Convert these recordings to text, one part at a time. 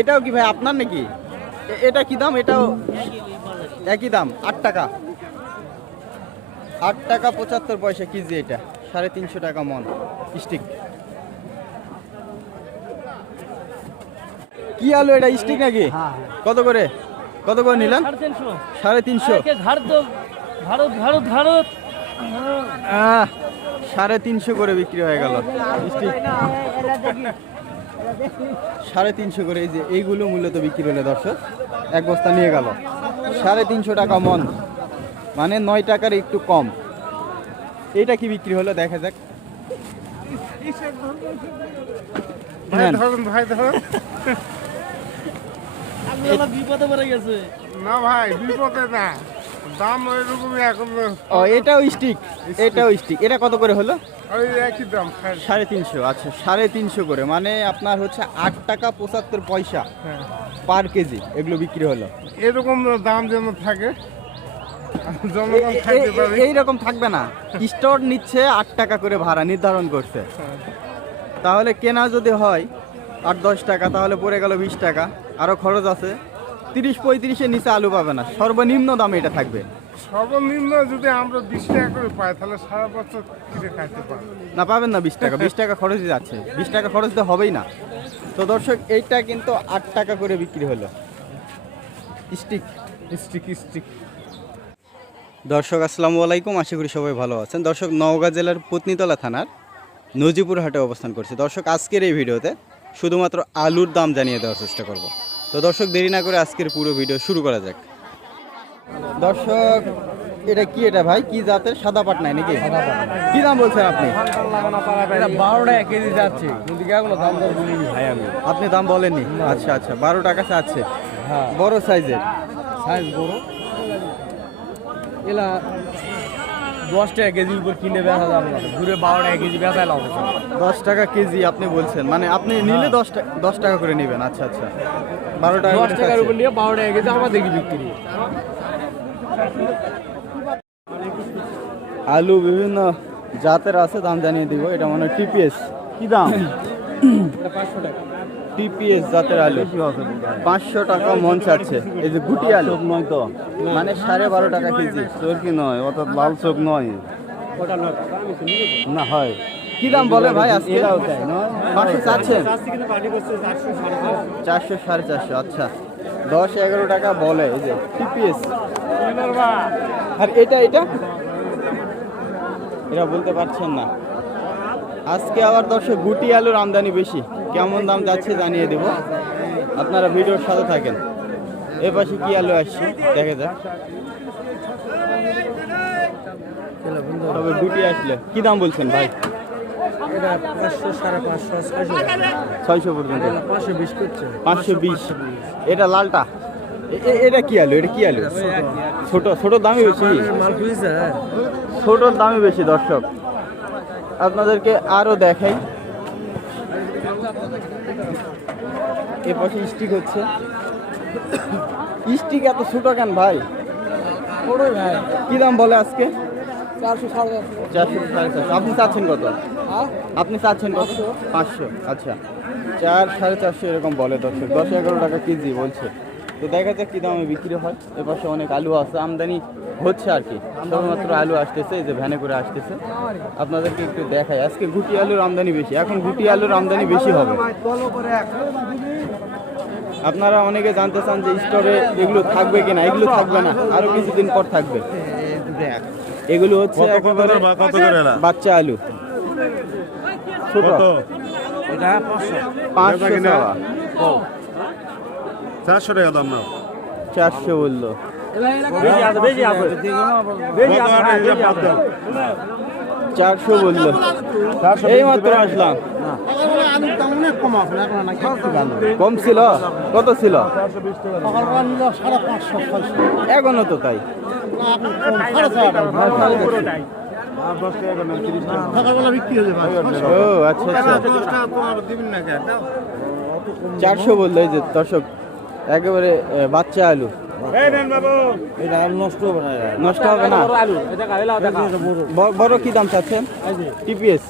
এটাও কি ভাই আপনার নাকি এটা কি দাম এটাও একই দাম আট টাকা আট টাকা পঁচাত্তর পয়সা কেজি এটা সাড়ে তিনশো টাকা মন স্টিক কি আলু এটা স্টিক নাকি কত করে কত করে নিলেন সাড়ে তিনশো সাড়ে তিনশো করে বিক্রি হয়ে গেল স্টিক সাড়ে তিনশো করে এই যে এইগুলো মূলত বিক্রি হলো দর্শক। এক বস্তা নিয়ে গেল। সাড়ে তিনশো টাকা মন। মানে নয় টাকার একটু কম। এইটা কি বিক্রি হলো? দেখা যাক। বিপদে পড়ে গেছে। না ভাই বিপদে না। দাম ওইরকমই এখন ও এটাও স্টিক এটাও স্টিক এটা কত করে হলো? ওই একই দাম সাড়ে তিনশো। আচ্ছা সাড়ে তিনশো করে। মানে আপনার হচ্ছে আট টাকা পঁচাত্তর পয়সা হ্যাঁ। পার কেজি এগুলো বিক্রি হলো। এরকম দাম যেন থাকে এইরকম থাকবে না। স্টোর নিচ্ছে আট টাকা করে ভাড়া নির্ধারণ করছে। তাহলে কেনা যদি হয় আট দশ টাকা তাহলে পড়ে গেল বিশ টাকা। আরও খরচ আছে। তিরিশ পঁয়ত্রিশের নিচে আলু পাবে না। সর্বনিম্ন দামে এটা থাকবে। সর্বনিম্ন যদি আমরা বিশ টাকা করে পাই তাহলে সারা বছর কিনে খাইতে পারব? না পাবেন না বিশ টাকা। বিশ টাকা খরচই যাচ্ছে। বিশ টাকা খরচ তো হবেই না। তো দর্শক এইটা কিন্তু আট টাকা করে বিক্রি হলো। স্টিক। Stick stick. দর্শক আসসালামু আলাইকুম। আশা করি সবাই ভালো আছেন। দর্শক নওগাঁ জেলার পত্নীতলা থানার নজিপুর হাটে অবস্থান করছে। দর্শক আজকের এই ভিডিওতে শুধুমাত্র আলুর দাম জানিয়ে দেওয়ার চেষ্টা করব। তো দর্শক দেরি না করে আজকের পুরো ভিডিও শুরু করা যাক। দর্শক এটা কি এটা ভাই? কি জাতের? সাদা পাট নাই নাকি? কি দাম বলছেন আপনি? এটা বারো টাকা কেজি যাচ্ছে। দাম ভাই আমি। আপনি দাম বলেননি? আচ্ছা আচ্ছা বারো টাকা আছে হ্যাঁ। বড় সাইজের? সাইজ বড়। এলা দশ টাকা কেজির উপর কিনে বেচা যাবে না। ঘুরে বারো টাকা কেজি বেচা লাভ হচ্ছে দশ টাকা কেজি আপনি বলছেন মানে আপনি নিলে দশ টাকা দশ টাকা করে নেবেন আচ্ছা আচ্ছা। বারো টাকা দশ টাকার। উপর নিয়ে বারো টাকা কেজি আমাদের বিক্রি। আলু বিভিন্ন জাতের আছে দাম জানিয়ে দিব এটা মনে টিপিএস। কি দাম? পাঁচশো টাকা। টিপিএস জাতের আলু। পাঁচশো টাকা মন চাচ্ছে এই যে গুটি আলু। নয় তো। মানে সাড়ে বারো টাকা কেজি। তোর কি নয় অত লাল চোখ নয়। না হয়। কি দাম বলে ভাই আজকে? পাঁচশো চাচ্ছেন চারশো সাড়ে চারশো। আচ্ছা। দশ এগারো টাকা বলে এই যে টিপিএস। আর এটা এটা? এটা বলতে পারছেন না। আজকে আবার দর্শক গুটি আলুর আমদানি বেশি। কেমন দাম যাচ্ছে জানিয়ে দেব। আপনারা ভিডিওর সাথে থাকেন। এ পাশে কি আলু আসছে? দেখা যাক। তবে গুটি আসলে। কি দাম বলছেন ভাই? ছয়শো পর্যন্ত। পাঁচশো বিশ এটা লালটা? এটা কি আলু? এটা কি আলু? ছোট। ছোট দামই বেশি। বুঝছে দামই বেশি দর্শক। আপনাদেরকে আরও দেখাই। এ পাশে স্টিক হচ্ছে। স্টিক এত ছোট কেন ভাই? ভাই। কি দাম বলে আজকে? চারশো সাড়ে চারশো। চারশো সাড়ে চারশো। আপনি চাচ্ছেন কত? আপনি চাচ্ছেন কত? পাঁচশো। আচ্ছা। চার সাড়ে চারশো এরকম বলে দর্শক। দশ এগারো টাকা কেজি বলছে। তো দেখা যাক কী দামে বিক্রি হয়। এপাশে অনেক আলু আছে আমদানি হচ্ছে আর কি। শুধুমাত্র আলু আসতেছে এই যে ভ্যানে করে আসতেছে। আপনাদেরকে একটু দেখাই আজকে গুটি আলুর আমদানি বেশি এখন গুটি আলুর আমদানি বেশি হবে। আপনারা অনেকে জানতে চান যে স্টোরে এগুলো থাকবে কিনা এগুলো থাকবে না আরও কিছুদিন পর থাকবে। এগুলো হচ্ছে একেবারে? বাচ্চা আলু। ছোট। এটা পাঁচশো। পাঁচশো কিনা? টাকা। চারশো টাকা দাম নাও। চারশো বলল। চারশো বলল। এই মাত্র আসলাম। কম ছিল কত ছিল? সাড়ে পাঁচশো ছয়শো এখনও তো তাই। আচ্ছা আচ্ছা। না চারশো বলল এই যে দর্শক। একেবারে বাচ্চা আলু। এটা আর নষ্ট হবে না নষ্ট হবে না? আলু। বড়। কি দাম চাচ্ছেন? টিপিএস।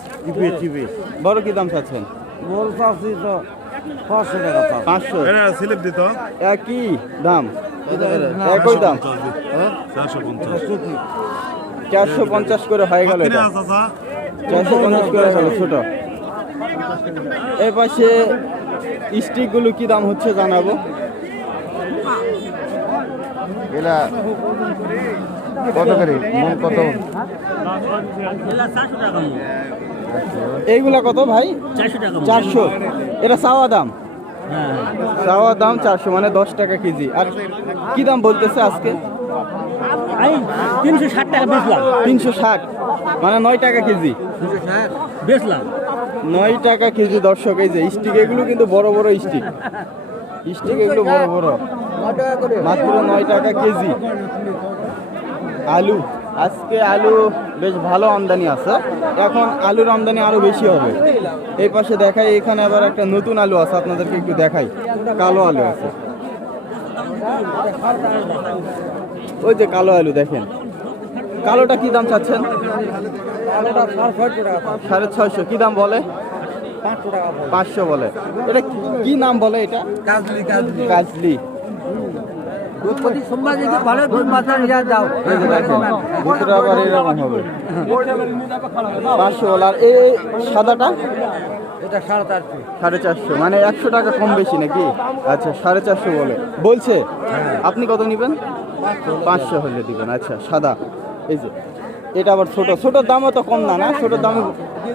বড় কি দাম চাচ্ছেন? বল চাচ্ছি তো পাঁচশো টাকা পাঁচশো। স্লিপ দিত। একই দাম? একই দাম? চারশো পঞ্চাশ। করে হয়ে গেল চারশো পঞ্চাশ করে হলো ছোট। এই পাশে স্টিকগুলো কি দাম হচ্ছে জানাব? এলা কত করে? মন কত? এইগুলা কত ভাই? চারশো এটা চাওয়া দাম? চাওয়া দাম চারশো মানে দশ টাকা কেজি। আর কি দাম বলতেছে আজকে? তিনশো ষাট টাকা বেচলাম। তিনশো ষাট। মানে নয় টাকা কেজি। বেচলাম। নয় টাকা কেজি দর্শক এই যে স্টিক এগুলো কিন্তু বড় বড় স্টিক। স্টিক এগুলো বড় বড়। মাত্র নয় টাকা কেজি। আলু। আজকে আলু বেশ ভালো আমদানি আছে। এখন আলুর আমদানি আরও বেশি হবে। এই পাশে দেখাই এখানে আবার একটা নতুন আলু আছে আপনাদেরকে একটু দেখাই। কালো আলু আছে। ওই যে কালো আলু দেখেন। কালোটা কি দাম চাচ্ছেন? সাড়ে ছয়শো। কি দাম বলে? পাঁচশো বলে। এটা কি- কি নাম বলে এটা? কাজলি। কাজলি। সোমবার দিকে ভালো দুধ মাথা নিয়ে যাও এই যে দেখেন দুটোটা আবার এরকম হবে পাঁচশো আর এই সাদাটা? এটা সাড়ে চারশো। সাড়ে চারশো মানে একশো টাকা কম বেশি নাকি? আচ্ছা সাড়ে চারশো বলে। বলছে? আপনি কত নিবেন? পাঁচশো হলে দিবেন আচ্ছা সাদা। এই যে এটা আবার ছোট। ছোটোর দামও তো কম না না? ছোটোর দাম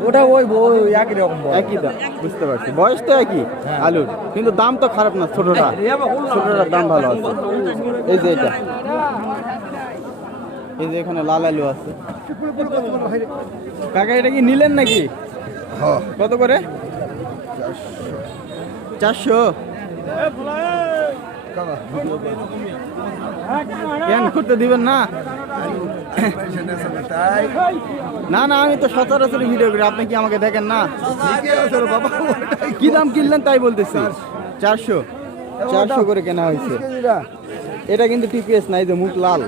ওটা ওই ওই একই রকম একই দাম। বুঝতে পারছি। বয়স তো একই আলুর। কিন্তু দাম তো খারাপ না ছোটটা ছোটটার দাম ভালো আছে। এই যে এটা। এই যে এখানে লাল আলু আছে। কাকা এটা কি নিলেন নাকি? কত করে? চারশো। কেন করতে দিবেন না? না না আমি তো সচরাচর ভিডিও করি আপনি কি আমাকে দেখেন না? কি দাম কিনলেন তাই বলতেছি। চারশো। চারশো করে কেনা হয়েছে। এটা কিন্তু টিপিএস নাই যে মুখ লাল।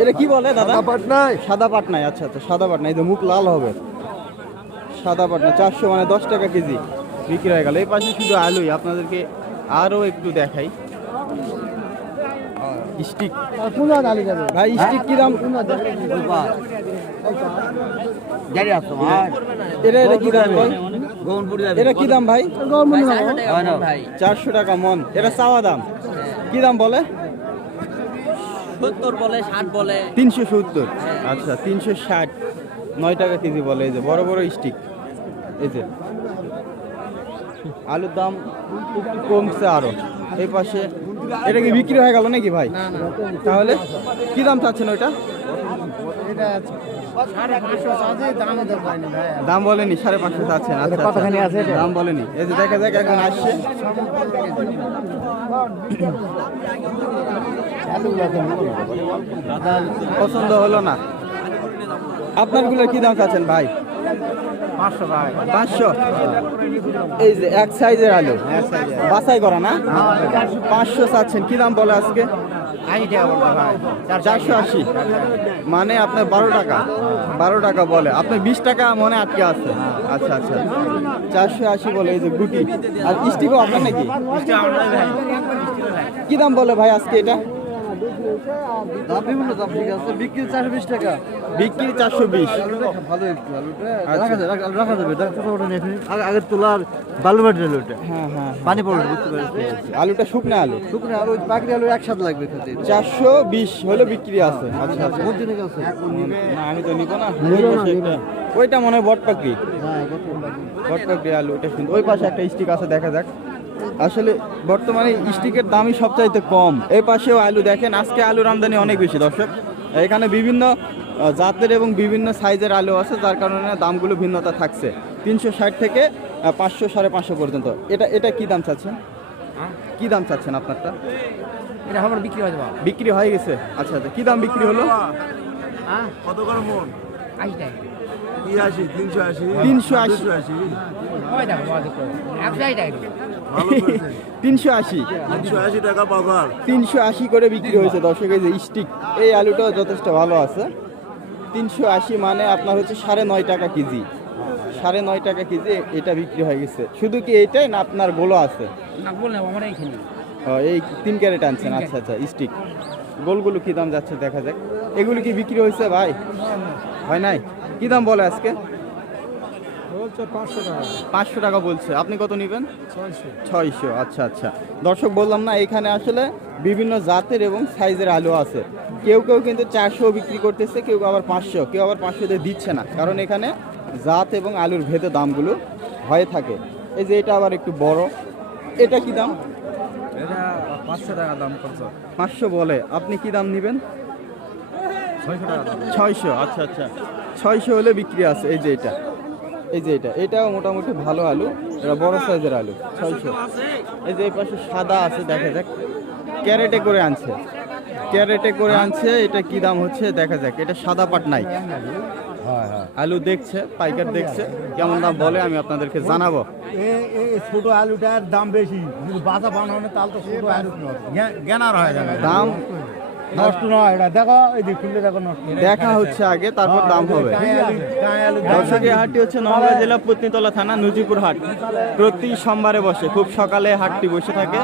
এটা কি বলে দাদা? পাটনায় সাদা পাটনায় আচ্ছা আচ্ছা সাদা পাটনায় যে মুখ লাল হবে। সাদা পাটনা চারশো মানে দশ টাকা কেজি। বিক্রি হয়ে গেল। এই পাশে শুধু আলুই আপনাদেরকে আরও একটু দেখাই। স্টিক। ভাই স্টিক কি দাম? এটা এটা কি দাম? ভাই এটা কি দাম ভাই ভাই? চারশো টাকা মন। এটা চাওয়া দাম। কি দাম বলে? সত্তর বলে ষাট বলে। তিনশো সত্তর। আচ্ছা তিনশো ষাট। নয় টাকা কেজি বলে এই যে বড় বড় স্টিক। এই যে। আলুর দাম কমছে আরও। এই পাশে এটা কি বিক্রি হয়ে গেল নাকি ভাই? তাহলে কি দাম চাচ্ছেন ওইটা? দাম বলেনি সাড়ে পাঁচশো চাচ্ছেন আচ্ছা আছে দাম বলেনি। এই যে দেখা যাক একজন আসছে। পছন্দ হলো না। আপনারগুলো কি দাম চাচ্ছেন ভাই? পাঁচশো পাঁচশো? এই যে এক সাইজের আলু? বাছাই করা না? পাঁচশো চাচ্ছেন। কি দাম বলে আজকে? চারশো আশি। মানে আপনার বারো টাকা? বারো টাকা বলে। আপনার বিশ টাকা মনে আটকে আছে? আচ্ছা আচ্ছা। চারশো আশি বলে এই যে গুটি। আর স্টিকও আপনার নাকি? কি দাম বলে ভাই আজকে এটা? দাম বিভিন্ন দাম ঠিক আছে। বিক্রি চারশো বিশ টাকা। বিক্রি চারশো বিশ। ভালো একটু আলুটা। রাখা যাবে রাখা- রাখা যাবে। এটা ছোট ওটা নিয়ে ফেলি। আগে আগের তোলার বালু মাটির হ্যাঁ হ্যাঁ পানি পড়বে বুঝতে পারছি আলুটা শুকনো আলু। শুকনো আলু ওই পাকড়ি আলু একসাথে লাগবে খেতে চারশো বিশ হলে বিক্রি আছে। আচ্ছা আচ্ছা আছে না আমি তো নিব না। ওইটা মনে হয় বটপাকড়ি। হ্যাঁ বটপাকড়ি। আলু ওটা ওই পাশে একটা স্টিক আছে দেখা যাক। আসলে বর্তমানে স্টিকের দামই সবচাইতে কম। এই পাশেও আলু দেখেন আজকে আলুর আমদানি অনেক বেশি দর্শক। এখানে বিভিন্ন জাতের এবং বিভিন্ন সাইজের আলু আছে যার কারণে দামগুলো ভিন্নতা থাকছে। তিনশো ষাট থেকে পাঁচশো সাড়ে পাঁচশো পর্যন্ত। এটা এটা কি দাম চাচ্ছেন? কি দাম চাচ্ছেন আপনারটা? এটা আমার বিক্রি হয়ে যাবে। বিক্রি হয়ে গেছে? আচ্ছা আচ্ছা কি দাম বিক্রি হলো? কত করে মন আশি টাকা। আশি তিনশো আশি তিনশো আশি। তিনশো আশি। তিনশো আশি টাকা বাজার তিনশো আশি করে বিক্রি হয়েছে দর্শক এই যে স্টিক এই আলুটাও যথেষ্ট ভালো আছে। তিনশো আশি মানে আপনার হচ্ছে সাড়ে নয় টাকা কেজি। সাড়ে নয় টাকা কেজি এটা বিক্রি হয়ে গেছে। শুধু কি এইটাই না আপনার গোলো আছে? না বললাম আমার এইখানে ও, এই তিন ক্যারেট আনছেন আচ্ছা আচ্ছা স্টিক গোলগুলো কি দাম যাচ্ছে দেখা যাক। এগুলো কি বিক্রি হয়েছে ভাই? হয় নাই? কি দাম বলে আজকে? বলছে পাঁচশো টাকা। পাঁচশো টাকা বলছে। আপনি কত নেবেন? ছয়শো। ছয়শো আচ্ছা আচ্ছা। দর্শক বললাম না এখানে আসলে বিভিন্ন জাতের এবং সাইজের আলু আছে। কেউ কেউ কিন্তু চারশো বিক্রি করতেছে কেউ আবার পাঁচশো। কেউ আবার পাঁচশোতে দিচ্ছে না। কারণ এখানে জাত এবং আলুর ভেদে দামগুলো হয়ে থাকে। এই যে এটা আবার একটু বড়। এটা কি দাম? এটা পাঁচশো টাকা দাম করছ। পাঁচশো বলে। আপনি কি দাম নেবেন? ছয়শো আচ্ছা আচ্ছা। ছয়শো হলে বিক্রি আছে এই যে এটা। এই যে এটা এটাও মোটামুটি ভালো আলু এটা বড় সাইজের আলু ছয়শো। এই যে এই পাশে সাদা আছে দেখা যাক। ক্যারেটে করে আনছে। ক্যারেটে করে আনছে এটা কি দাম হচ্ছে দেখা যাক। এটা সাদা পাট নাই। আলু দেখছে পাইকার দেখছে কেমন দাম বলে আমি আপনাদেরকে জানাব। এই ছোট আলুটার দাম বেশি বাসা বানানো তাহলে তো ছোট আলু। হয় দাম নষ্ট নয় এটা দেখো এই দিক খুললে দেখো নষ্ট দেখা হচ্ছে আগে তারপর দাম হবে। গায়ে আলু দর্শক এই হাটটি হচ্ছে নওগাঁ জেলা পত্নীতলা থানা নজিপুর হাট। প্রতি সোমবারে বসে খুব সকালে হাটটি বসে থাকে।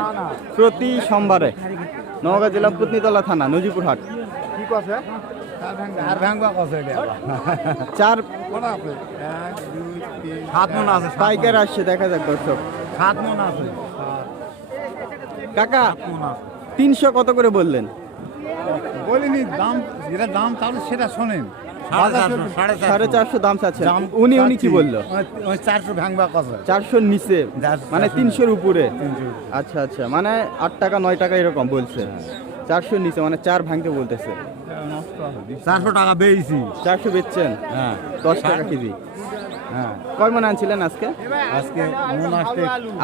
প্রতি সোমবারে নওগাঁ জেলা পত্নীতলা থানা নজিপুর হাট। কি কছে আর ভাঙবা কছে এটা। চার সাত মন আছে পাইকার আসছে দেখা যাক দর্শক। সাত মন আছে। কাকা তিনশো কত করে বললেন? বলিনি দাম যেটা দাম তাহলে সেটা শোনেন। সাড়ে চারশো দাম চাচ্ছে। দাম উনি উনি কি বলল? চারশো ভাঙবা কছে চারশোর নিচে? মানে তিনশোর উপরে? আচ্ছা আচ্ছা। মানে আট টাকা নয় টাকা এরকম বলছে। চারশোর নিচে মানে চার ভাঙতে বলতেছে। চারশো টাকা বেয়েছি চারশো বেচছেন? হ্যাঁ। দশ টাকা কেজি? হ্যাঁ। কয় মন আনছিলেন আজকে? আজকে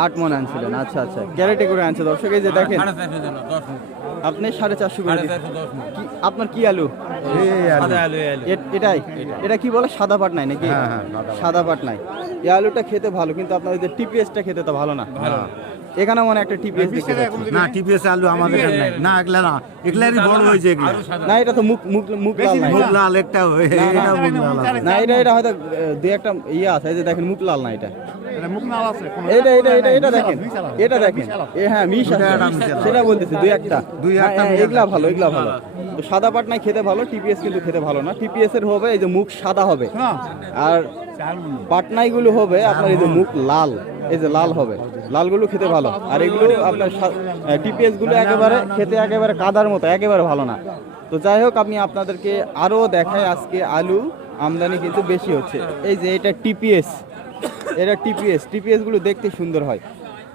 আট মন আনছিলেন। আচ্ছা আচ্ছা। ক্যারেটে করে আনছে। দর্শক এই যে দেখেন। আপনি সাড়ে চারশো করে কি আপনার কি আলু? এই আলু। এ- এটাই? এটা। কি বলে? সাদা পাট নাই নাকি? হ্যাঁ, হ্যাঁ, সাদা পাট। নাই। এই আলুটা খেতে ভালো কিন্তু আপনার যে টিপিএসটা খেতে তো ভালো না। এখানে মনে হয় একটা টিপিএস দেখতে পাচ্ছি। না টিপিএস আলু আমাদের এখানে নাই। না এগুলা না। এগুলারই বড় হয়েছে এগুলা। না এটা তো মুখ মুখ মুখ লাল নাই মুখ লাল। একটা হয়ে এটা মুখ লাল না এটা এটা হয়তো দুই একটা ইয়ে আছে। এই যে দেখেন মুখ লাল না এটা। এটা মুখ লাল এটা এটা এটা এটা দেখেন। এটা দেখেন এ হ্যাঁ মিশ আছে। সেটা বলতেছি দুই একটা। দুই হ্যাঁ, একটা হ্যাঁ, এগুলা ভালো এগুলা ভালো। সাদা পাটনায় খেতে ভালো টিপিএস কিন্তু খেতে ভালো না। টিপিএস এর হবে এই যে মুখ সাদা হবে। না আর পাটনাইগুলো হবে আপনার এই যে মুখ লাল। এই যে লাল হবে। লালগুলো খেতে ভালো। আর এগুলো আপনার টিপিএসগুলো একেবারে খেতে একেবারে কাদার মতো একেবারে ভালো না। তো যাই হোক আমি আপনাদেরকে আরও দেখাই আজকে আলু আমদানি কিন্তু বেশি হচ্ছে। এই যে এটা টিপিএস। এটা টিপিএস। টিপিএসগুলো দেখতে সুন্দর হয়।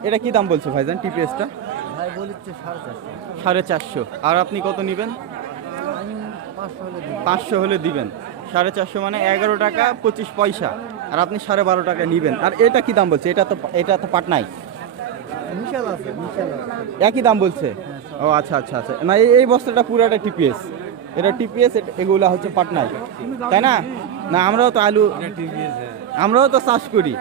এটা কি দাম বলছে ভাইজান টিপিএসটা? সাড়ে চারশো। আর আপনি কত নেবেন? পাঁচশো হলে দিবেন। সাড়ে চারশো মানে এগারো টাকা পঁচিশ পয়সা। আর আপনি সাড়ে বারো টাকা নিবেন। আর এটা কি দাম বলছে? এটা তো এটা তো পাটনাই একই দাম বলছে? ও আচ্ছা আচ্ছা আচ্ছা। না এই- এই বস্তাটা পুরোটা টিপিএস। এটা টিপিএস এগুলা হচ্ছে পাটনাই তাই না? না আমরাও তো আলু আমরাও তো চাষ করি।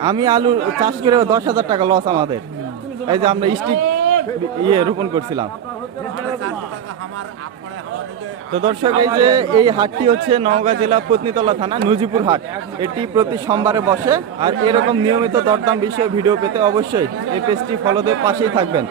আমি আলু চাষ করে দশ হাজার টাকা লস আমাদের। এই যে আমরা স্টিক ইয়ে রোপণ করছিলাম। তো দর্শক, এই যে এই হাটটি হচ্ছে নওগাঁ জেলা পত্নীতলা থানা, নজিপুর হাট। এটি প্রতি সোমবারে বসে, আর এরকম নিয়মিত দরদাম বিষয়ে ভিডিও পেতে অবশ্যই এই পেজটি ফলো দিয়ে পাশেই থাকবেন।